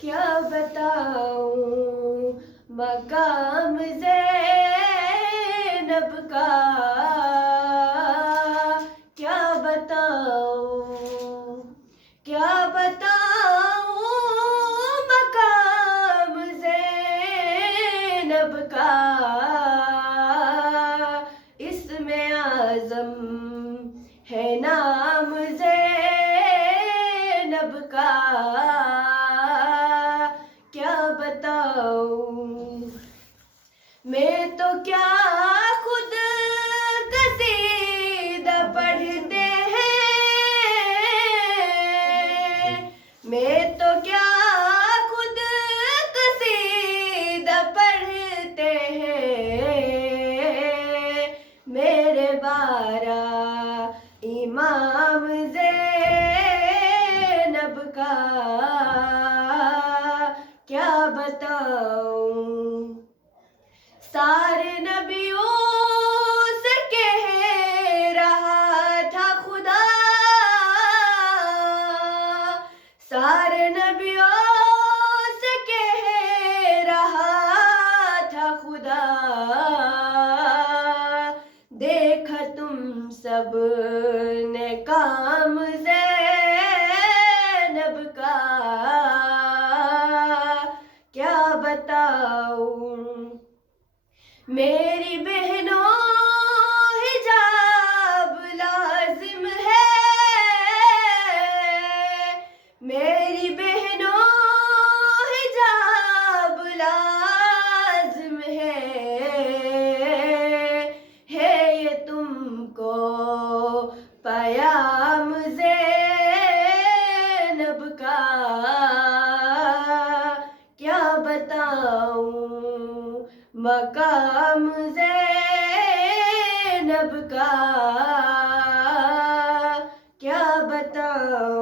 کیا بتاؤں مقام زینب کا، کیا بتاؤں، کیا بتاؤں مقام زینب کا، اسم اعظم ہے نام زینب کا، کیا بتاؤں میں تو کیا خود قصیدہ پڑھتے ہیں، میں تو کیا خود قصیدہ پڑھتے ہیں، میرے بارہ امام زینب کا، کیا بتاؤں سارے نبیوں سے کہہ رہا تھا خدا، سارے نبیوں سے کہہ رہا تھا خدا، دیکھا تم سب نے کام زینب کا، کیا بتاؤں میری بہنوں حجاب لازم ہے، میری بہنوں حجاب لازم ہے یہ تم کو پیام زینب کا، کیا بتاؤں مقام زینب کا، کیا بتاؤں